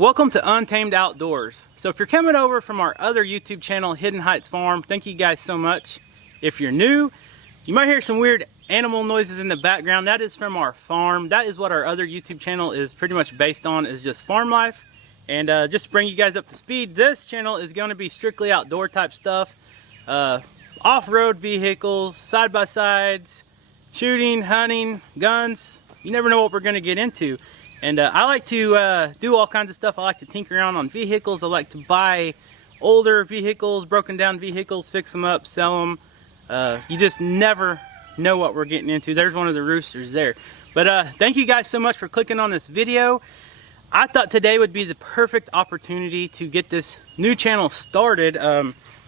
Welcome to Untamed Outdoors. So if you're coming over from our other YouTube channel, Hidden Heights Farm, thank you guys so much. If you're new, you might hear some weird animal noises in the background. That is from our farm. That is what our other YouTube channel is pretty much based on, is just farm life. And just to bring you guys up to speed, this channel is going to be strictly outdoor type stuff. Off-road vehicles, side-by-sides, shooting, hunting, guns. You never know what we're going to get into. And I like to do all kinds of stuff. I like to tinker around on vehicles. I like to buy older vehicles, broken down vehicles, fix them up, sell them. You just never know what we're getting into. There's one of the roosters there. But thank you guys so much for clicking on this video. I thought today would be the perfect opportunity to get this new channel started.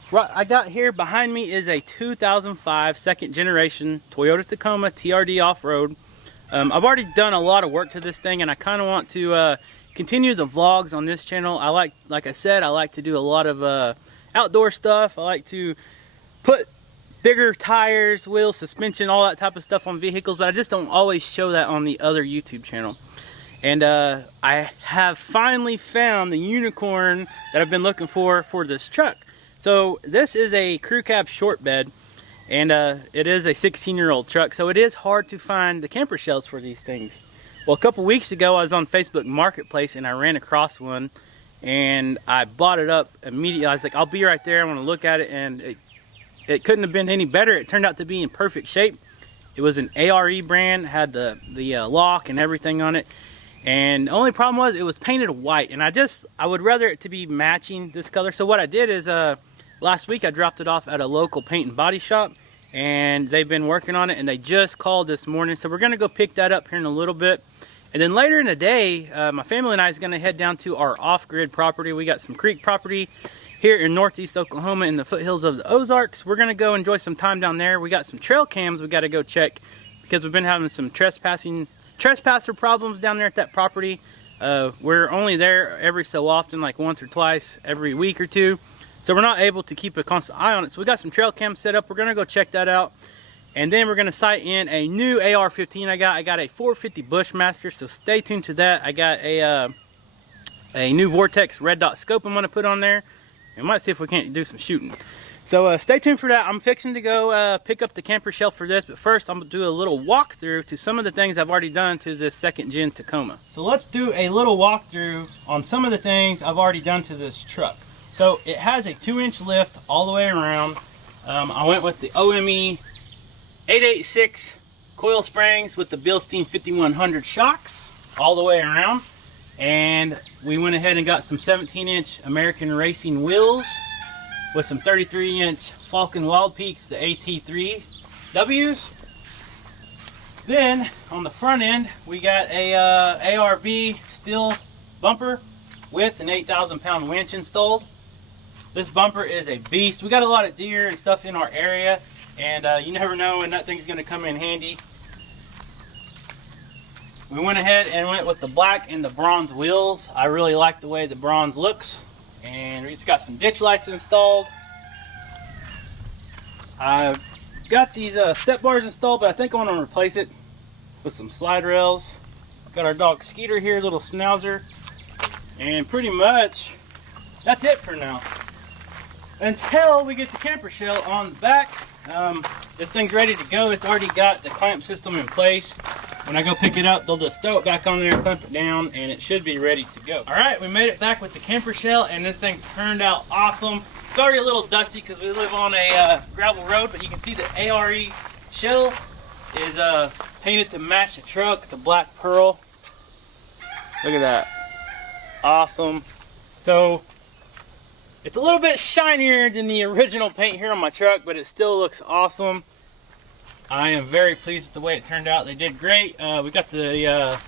What I got here behind me is a 2005 second generation Toyota Tacoma TRD off-road. I've already done a lot of work to this thing, and I kind of want to continue the vlogs on this channel. Like I said, I like to do a lot of outdoor stuff. I like to put bigger tires, wheels, suspension, all that type of stuff on vehicles, but I just don't always show that on the other YouTube channel. And I have finally found the unicorn that I've been looking for this truck. So this is a crew cab short bed. And it is a 16-year-old truck, so it is hard to find the camper shells for these things. Well, a couple weeks ago, I was on Facebook Marketplace, and I ran across one, and I bought it up immediately. I was like, I'll be right there. I want to look at it, and it couldn't have been any better. It turned out to be in perfect shape. It was an ARE brand, had the lock and everything on it. And the only problem was it was painted white, and I would rather it to be matching this color. So what I did is last week I dropped it off at a local paint and body shop, and they've been working on it, and they just called this morning. So we're going to go pick that up here in a little bit. And then later in the day, my family and I is going to head down to our off-grid property. We got some creek property here in northeast Oklahoma in the foothills of the Ozarks. We're going to go enjoy some time down there. We got some trail cams we got to go check because we've been having some trespasser problems down there at that property. We're only there every so often, like once or twice every week or two. So we're not able to keep a constant eye on it. So we got some trail cams set up. We're going to go check that out. And then we're going to sight in a new AR-15 I got a 450 Bushmaster, so stay tuned to that. I got a new Vortex red dot scope I'm going to put on there. And might see if we can't do some shooting. So stay tuned for that. I'm fixing to go pick up the camper shell for this, but first I'm going to do a little walkthrough to some of the things I've already done to this second gen Tacoma. So let's do a little walkthrough on some of the things I've already done to this truck. So it has a 2-inch lift all the way around. I went with the OME 886 coil springs with the Bilstein 5100 shocks all the way around. And we went ahead and got some 17-inch American Racing wheels with some 33-inch Falcon Wild Peaks, the AT3Ws. Then on the front end, we got a ARB steel bumper with an 8,000-pound winch installed. This bumper is a beast. We got a lot of deer and stuff in our area, and you never know when that thing's going to come in handy. We went ahead and went with the black and the bronze wheels. I really like the way the bronze looks. And we just got some ditch lights installed. I've got these step bars installed, but I think I want to replace it with some slide rails. Got our dog Skeeter here, little schnauzer. And pretty much that's it for now. Until we get the camper shell on the back. This thing's ready to go. It's already got the clamp system in place. When I go pick it up, they'll just throw it back on there, clamp it down, and it should be ready to go. Alright, we made it back with the camper shell, and this thing turned out awesome. It's already a little dusty because we live on a gravel road, but you can see the ARE shell is painted to match the truck, the black pearl. Look at that. Awesome. So it's a little bit shinier than the original paint here on my truck, but it still looks awesome. I am very pleased with the way it turned out. They did great. We got the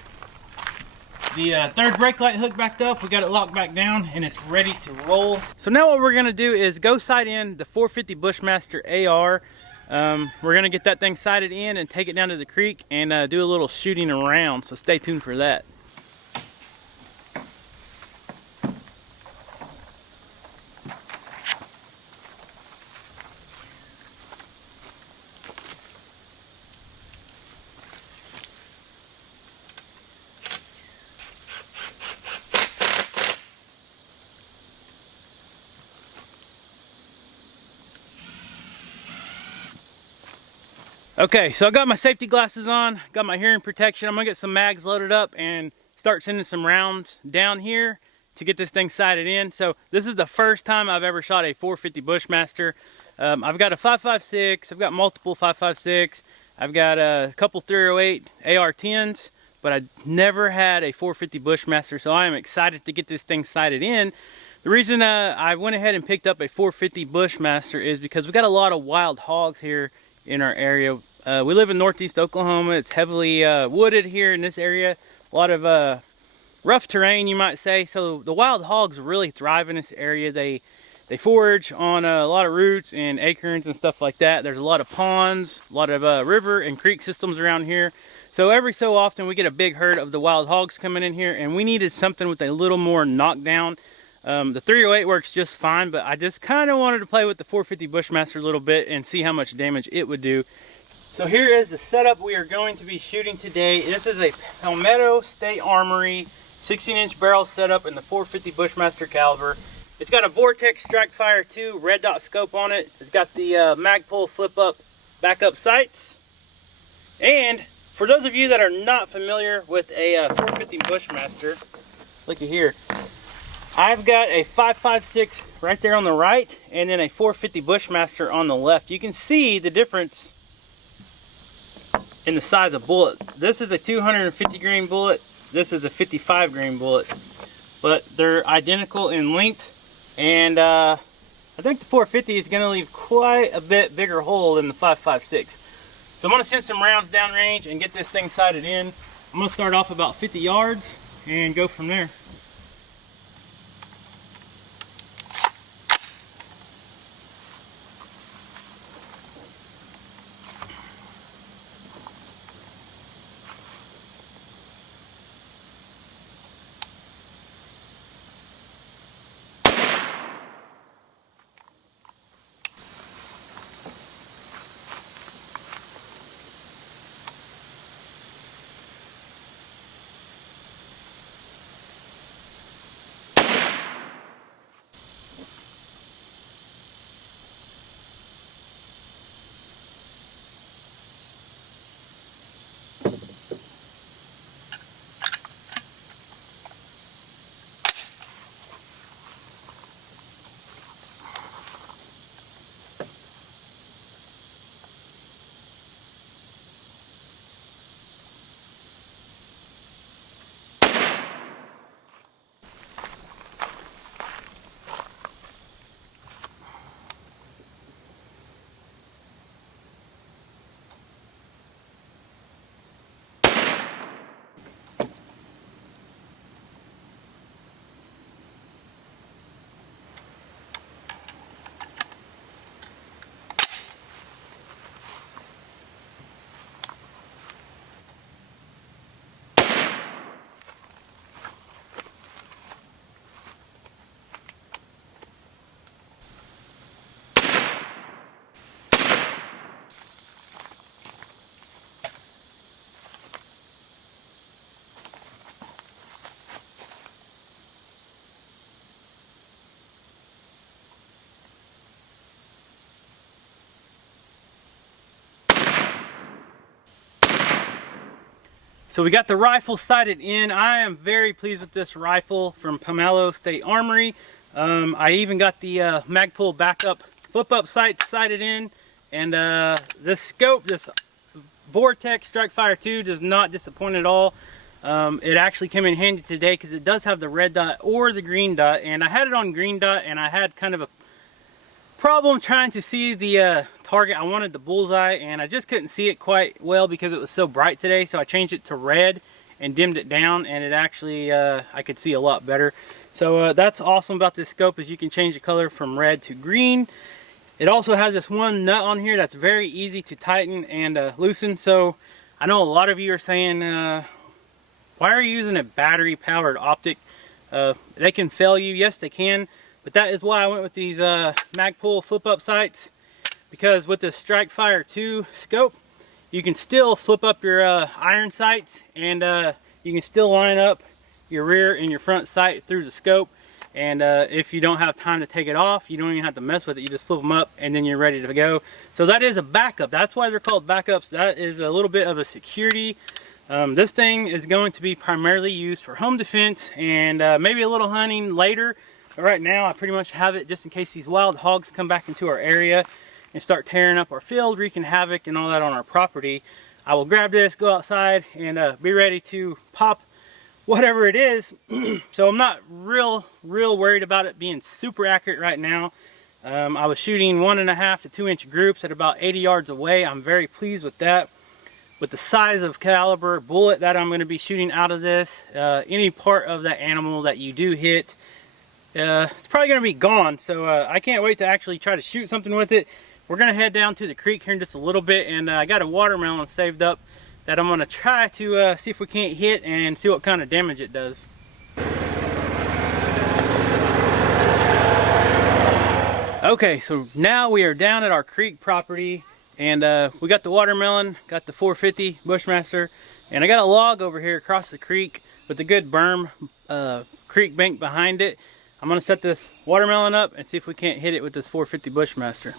third brake light hooked back up. We got it locked back down, and it's ready to roll. So now what we're going to do is go sight in the 450 Bushmaster AR. We're going to get that thing sighted in and take it down to the creek and do a little shooting around. So stay tuned for that. Okay, so I got my safety glasses on, got my hearing protection. I'm gonna get some mags loaded up and start sending some rounds down here to get this thing sighted in. So this is the first time I've ever shot a 450 Bushmaster. I've got a 5.56, I've got multiple 5.56, I've got a couple 308 AR-10s, but I never had a 450 Bushmaster, so I am excited to get this thing sighted in. The reason I went ahead and picked up a 450 Bushmaster is because we got a lot of wild hogs here in our area. We live in northeast Oklahoma. It's heavily wooded here in this area. A lot of rough terrain, you might say. So the wild hogs really thrive in this area. They forage on a lot of roots and acorns and stuff like that. There's a lot of ponds, a lot of river and creek systems around here. So every so often we get a big herd of the wild hogs coming in here, and we needed something with a little more knockdown. The 308 works just fine, but I just kind of wanted to play with the 450 Bushmaster a little bit and see how much damage it would do. So here is the setup we are going to be shooting today. This is a Palmetto State Armory 16-inch barrel setup in the 450 Bushmaster caliber. It's got a Vortex Strikefire 2 red dot scope on it. It's got the Magpul flip-up backup sights. And for those of you that are not familiar with a 450 Bushmaster, looky here. I've got a 5.56 right there on the right, and then a 450 Bushmaster on the left. You can see the difference in the size of bullet. This is a 250 grain bullet. This is a 55 grain bullet, but they're identical in length. And I think the 450 is going to leave quite a bit bigger hole than the 5.56. So I'm going to send some rounds downrange and get this thing sighted in. I'm going to start off about 50 yards and go from there. So we got the rifle sighted in. I am very pleased with this rifle from Palmetto State Armory. I even got the Magpul backup flip-up sights sighted in. And this scope, this Vortex Strikefire 2 does not disappoint at all. It actually came in handy today because it does have the red dot or the green dot. And I had it on green dot, and I had kind of a problem trying to see the target. I wanted the bullseye, and I just couldn't see it quite well because it was so bright today. So I changed it to red and dimmed it down, and it actually I could see a lot better. So that's awesome about this scope, is you can change the color from red to green. It also has this one nut on here that's very easy to tighten and loosen. So I know a lot of you are saying, why are you using a battery powered optic? They can fail you. Yes, they can. But that is why I went with these Magpul flip-up sights, because with the Strikefire 2 scope, you can still flip up your iron sights, and you can still line up your rear and your front sight through the scope. And if you don't have time to take it off, you don't even have to mess with it. You just flip them up and then you're ready to go. So that is a backup. That's why they're called backups. That is a little bit of a security. This thing is going to be primarily used for home defense and maybe a little hunting later. But right now I pretty much have it just in case these wild hogs come back into our area and start tearing up our field, wreaking havoc and all that on our property. I will grab this, go outside, and be ready to pop whatever it is. So I'm not real worried about it being super accurate right now. I was shooting 1.5 to 2 inch groups at about 80 yards away. I'm very pleased with that. With the size of caliber bullet that I'm going to be shooting out of this, any part of that animal that you do hit, it's probably going to be gone. So I can't wait to actually try to shoot something with it. We're going to head down to the creek here in just a little bit, and I got a watermelon saved up that I'm going to try to see if we can't hit and see what kind of damage it does. Okay, so now we are down at our creek property, and we got the watermelon, got the 450 Bushmaster, and I got a log over here across the creek with a good berm creek bank behind it. I'm going to set this watermelon up and see if we can't hit it with this 450 Bushmaster.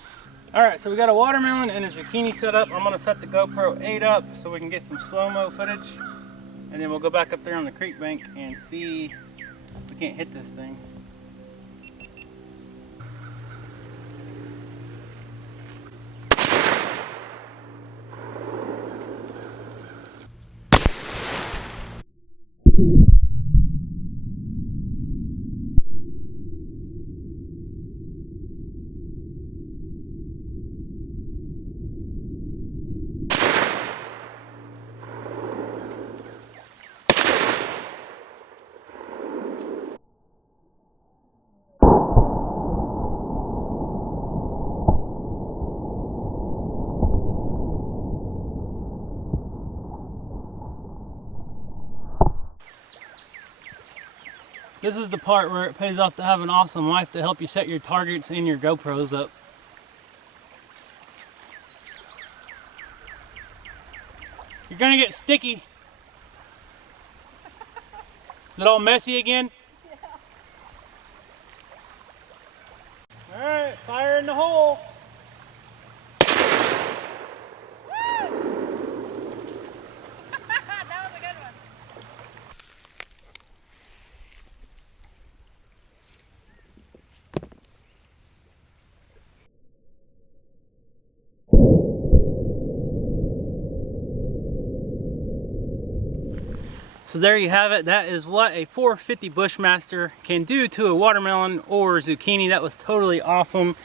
Alright, so we got a watermelon and a zucchini set up. I'm going to set the GoPro 8 up so we can get some slow-mo footage. And then we'll go back up there on the creek bank and see if we can't hit this thing. This is the part where it pays off to have an awesome wife to help you set your targets and your GoPros up. You're gonna get sticky. Is it all messy again? Yeah. Alright, fire in the hole. So there you have it. That is what a 450 Bushmaster can do to a watermelon or zucchini. That was totally awesome.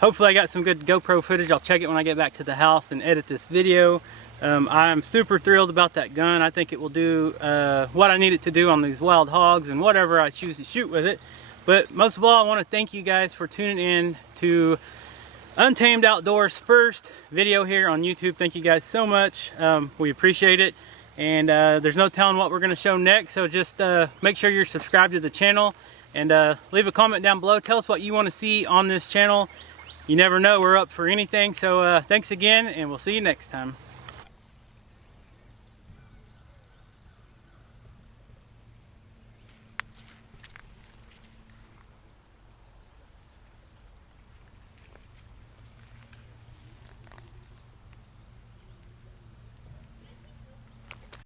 Hopefully I got some good GoPro footage. I'll check it when I get back to the house and edit this video. I'm super thrilled about that gun. I think it will do what I need it to do on these wild hogs and whatever I choose to shoot with it. But most of all, I want to thank you guys for tuning in to Untamed Outdoors' first video here on YouTube. Thank you guys so much. We appreciate it. And there's no telling what we're going to show next, so just make sure you're subscribed to the channel and leave a comment down below. Tell us what you want to see on this channel. You never know, we're up for anything. So thanks again, and we'll see you next time.